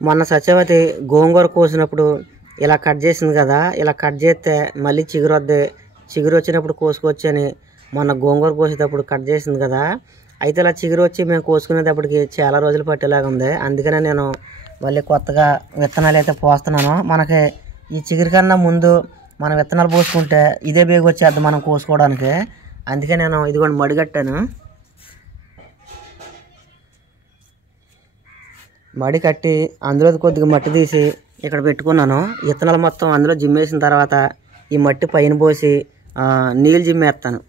మొన్న సత్యవతి గోంగూర కోసినప్పుడు ఇలా కట్ చేసింది కదా, ఇలా కట్ చేస్తే మళ్ళీ చిగురు వద్దే, చిగురు వచ్చినప్పుడు కోసుకొచ్చని మొన్న గోంగూర కోసేటప్పుడు కట్ చేసింది కదా. అయితే ఇలా చిగురు వచ్చి మేము కోసుకునేటప్పటికి చాలా రోజులు పట్టేలాగా ఉంది. అందుకనే నేను మళ్ళీ కొత్తగా విత్తనాలు అయితే పోస్తున్నాను. మనకి ఈ చిగురు కన్నా ముందు మనం విత్తనాలు పోసుకుంటే ఇదే బేగు వచ్చేద్ది మనం కోసుకోవడానికి. అందుకే నేను ఇదిగోండి మడి కట్టాను. మడి కట్టి అందులో కొద్దిగా మట్టి తీసి ఇక్కడ పెట్టుకున్నాను. విత్తనాలు మొత్తం అందులో జిమ్మేసిన తర్వాత ఈ మట్టి పైన పోసి నీళ్ళు జిమ్మేస్తాను.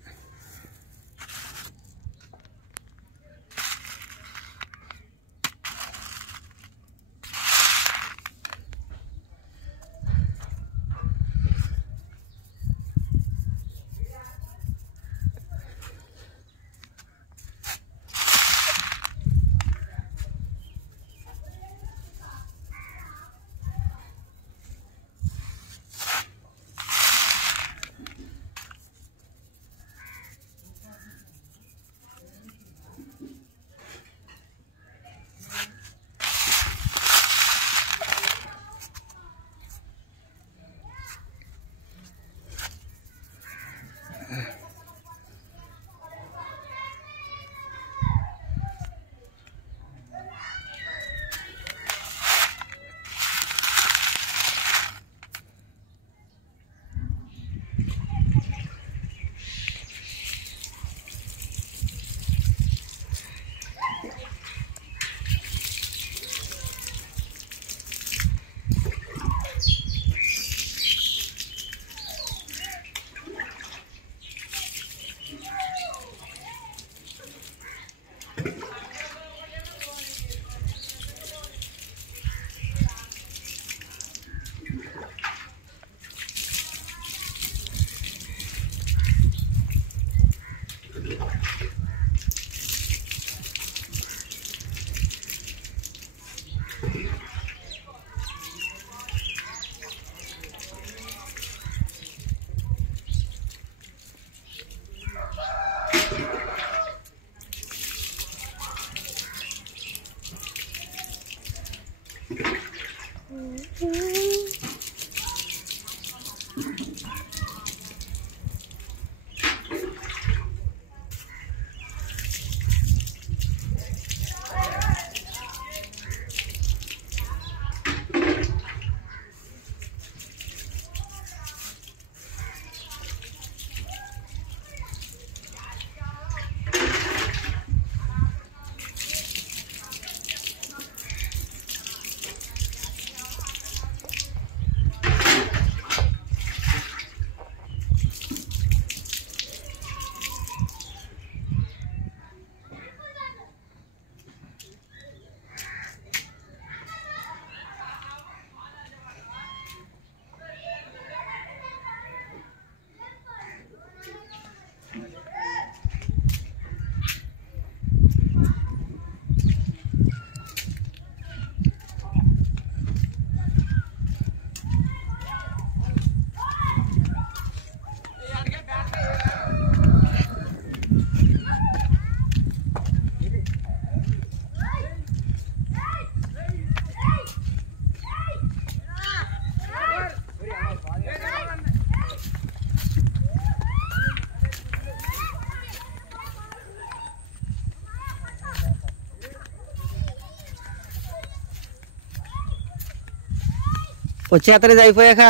వచ్చేతలు ఇది అయిపోయాక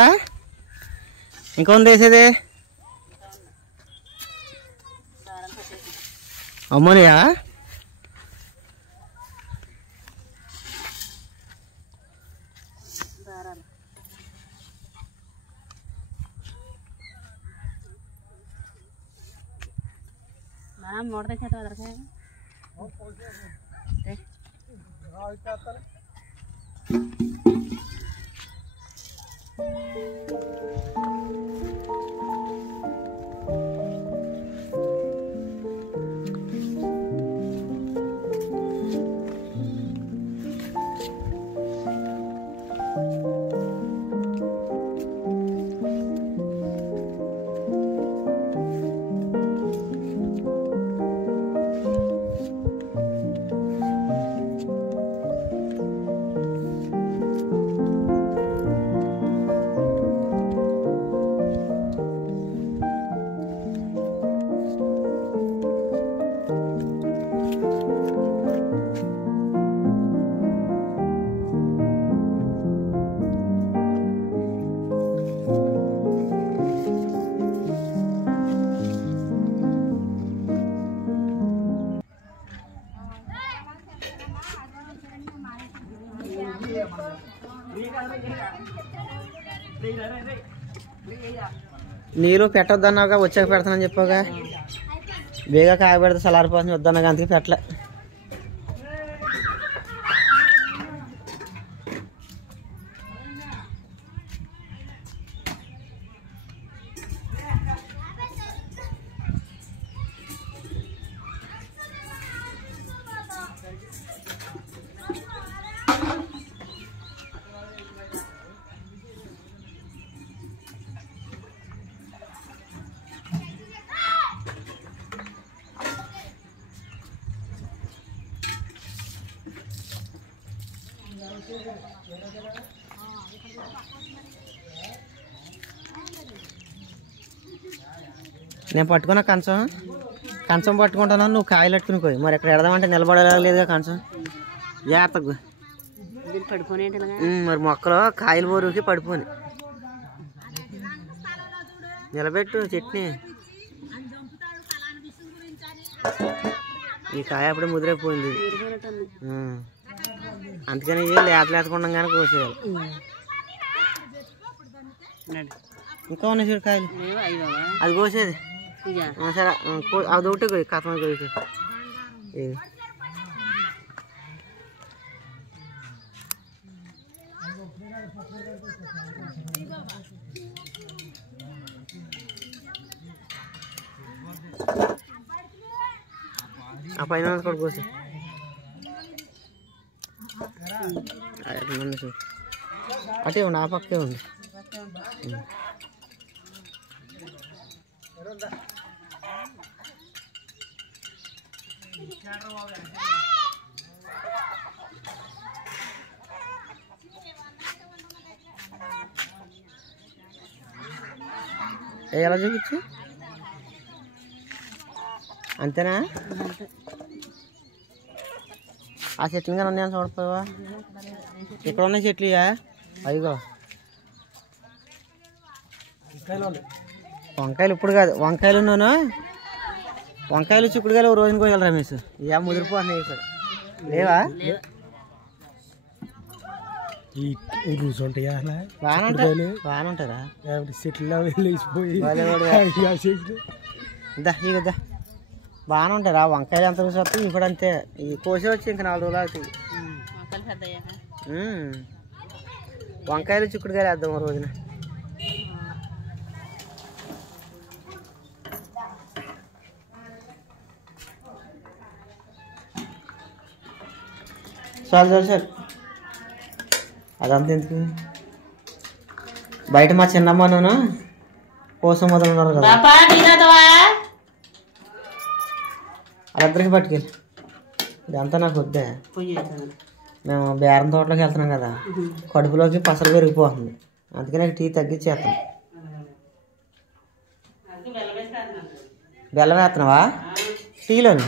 ఇంకొంది వేసేది అమ్మోనియా. నీళ్ళు పెట్టొద్దన్నావుగా వచ్చాక పెడతానని చెప్పావుగా బేగా కాయ పెడితే సలారిపోతుంది వద్దన్నాగా అందుకే పెట్టలే నేను పట్టుకున్నా కంచం పట్టుకుంటాను నువ్వు కాయలు పట్టుకుని పోయి మరి ఎక్కడ ఎడదామంటే నిలబడలేదుగా కంచం జాగ్రత్తగా మరి మొక్కలు కాయలు బోరుకి పడిపోయి నిలబెట్టు చట్నీ ఈ కాయ అప్పుడే ముదిరైపోయింది అందుకని లేతకుండా కానీ కోసేయాలి ఇంకా ఉన్నాయి చూడు కాయలు అది కోసేది సరే అది ఒకటి కోయి కథమ కోసి ఆ పైన కూడా కోసి అటే ఉండి ఆ పక్కే ఉంది ఎలా చూపించు అంతేనా ఆ చెట్లు కానీ ఉన్నాయని చూడపోయావా ఇక్కడ ఉన్నాయి చెట్లు అదిగో వంకాయలు ఇప్పుడు కాదు వంకాయలు చిక్కుడుకాయలు రోజుని కోయాలి రమేష్ ముదిరిపోతున్నాయి ఇక్కడ లేవా బాగానే ఉంటారా ఇదా బాగానే ఉంటారా వంకాయలు ఎంత రుచి వస్తుంది ఇప్పుడు అంతే ఈ కోసి వచ్చి ఇంకా 4 రోజులు అవుతుంది వంకాయలు చిక్కుడుకాయలు వేద్దాం రోజున చాలు సార్ అదంతా ఎందుకు బయట మా చిన్నమ్మను కోసం మొదలున్నారు కదా వాళ్ళిద్దరికి పట్టుకెళ్ళి ఇదంతా నాకు వద్దే మేము బేరం తోటలోకి వెళ్తున్నాం కదా కడుపులోకి పసలు పెరిగిపోతుంది అందుకే నాకు టీ తగ్గించేస్తాను బెల్లం వేస్తున్నావా టీలోని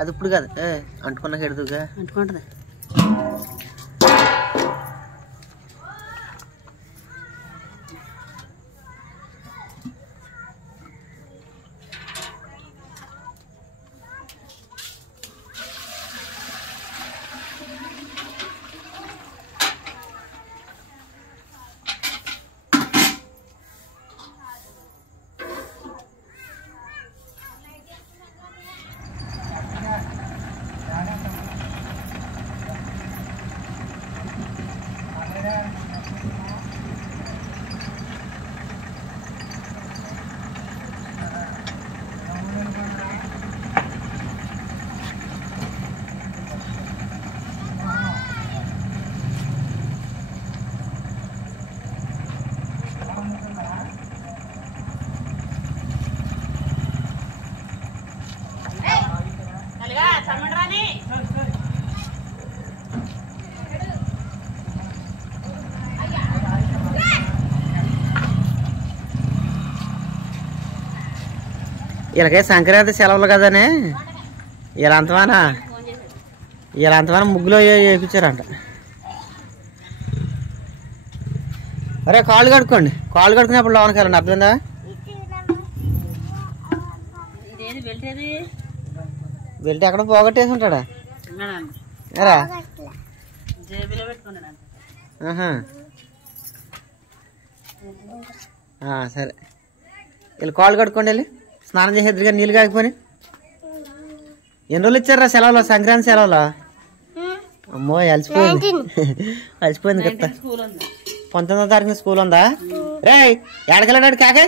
అది ఇప్పుడు కాదు అంటుకున్నాక ఎడుతుగా అంటుకుంటుంది వీళ్ళకే సంక్రాంతి సెలవులు కదనే వీళ్ళంతమాన ముగ్గులో వేయించారంట. అరే కాళ్ళు కడుక్కునేప్పుడు లోనికి వెళ్ళండి, అర్థమైందా? బెల్ట్ ఎక్కడ పోగొట్టేసి ఉంటాడా? సరే వీళ్ళు కాళ్ళు కడుక్కోండి, వెళ్ళి స్నానం చేసేద్దరు కానీ నీళ్ళు కాకపోయి. ఎన్ని రోజులు ఇచ్చారా సెలవులో, సంక్రాంతి సెలవులో? అమ్మో అలసిపోయింది కదా. 19వ తారీఖున స్కూల్ ఉందా? రే ఎడకెళ్ళాడు కాకే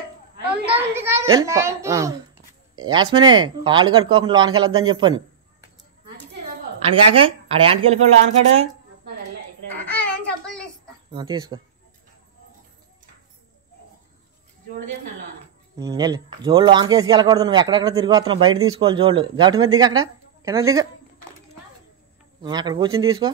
యాస్మిని కాళ్ళు కడుక్కోకుండా లోనికి వెళ్ళొద్దని చెప్పాను అని కాకే. ఆడ యాంటికి వెళ్ళిపోయాడు లోనకాడు. తీసుకో వెళ్ళి జోళ్ళు లోనకి వేసి వెళ్ళకూడదు. నువ్వు ఎక్కడెక్కడ తిరిగి వస్తున్నావు, బయట తీసుకోవాలి జోళ్ళు. గౌటి మీద దిగు, అక్కడ కింద దిగు, అక్కడ కూర్చొని తీసుకో.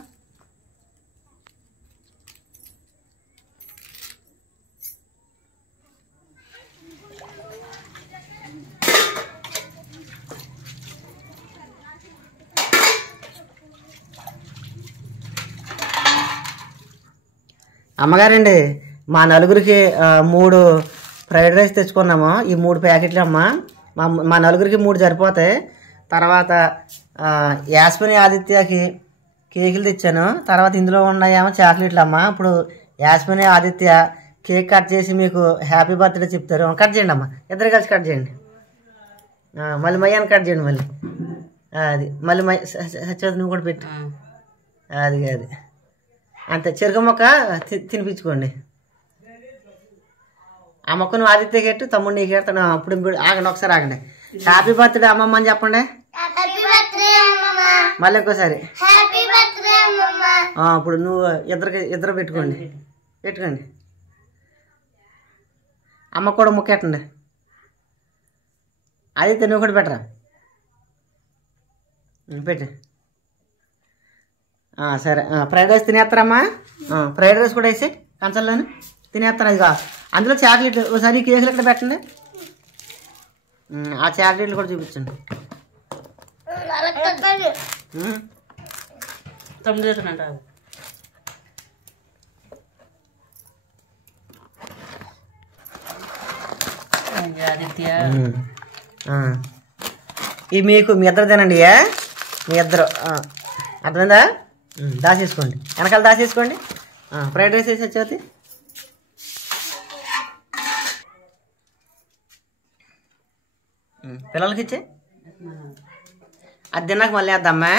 అమ్మగారండి మా నలుగురికి 3 ఫ్రైడ్ రైస్ తెచ్చుకున్నాము. ఈ 3 ప్యాకెట్లు అమ్మ. మా నలుగురికి 3 సరిపోతాయి. తర్వాత యాస్మిని ఆదిత్యకి కేకులు తెచ్చాను. తర్వాత ఇందులో ఉన్నాయేమో చాక్లెట్లు అమ్మ. ఇప్పుడు యాస్మిని ఆదిత్య కేక్ కట్ చేసి మీకు హ్యాపీ బర్త్డే చెప్తారు. కట్ చేయండి అమ్మ, ఇద్దరు కలిసి కట్ చేయండి. మళ్ళీ మయ్యాన్ని కట్ చేయండి. మళ్ళీ అది మళ్ళీ సత్యవతి నువ్వు కూడా పెట్టు. అది అంతే. చెరుకు మొక్క తినిపించుకోండి. ఆ మొక్క నువ్వు ఆదిత్యకి ఎట్టు, తమ్ముడు నీకు ఎడతాను. అప్పుడు ఆగండి, ఒకసారి ఆగండి. హ్యాపీ బర్త్డే అమ్మమ్మ అని చెప్పండి. మళ్ళీ ఇంకోసారి. ఇప్పుడు నువ్వు ఇద్దరు పెట్టుకోండి. అమ్మ కూడా ముక్కెట్టండి. ఆదిత్య నువ్వు కూడా పెట్టరా, పెట్టు. సరే ఫ్రైడ్ రైస్ తినేస్తారమ్మా. ఫ్రైడ్ రైస్ కూడా వేసి కంచంలోనే తినేస్తాను. అది అందులో చాక్లెట్ ఒకసారి కేకులు ఎక్కడ పెట్టండి. ఆ చాక్లెట్లు కూడా చూపించండి. ఇవి మీకు మీ ఇద్దరు తినండి. మీ ఇద్దరు అర్థమైందా? దాచేసుకోండి, వెనకాల దాచేసుకోండి. ఫ్రైడ్ రైస్ వేసి వచ్చేది పిల్లలకి ఇచ్చే. అది తిన్నాక మళ్ళీ వేద్దామ్మా.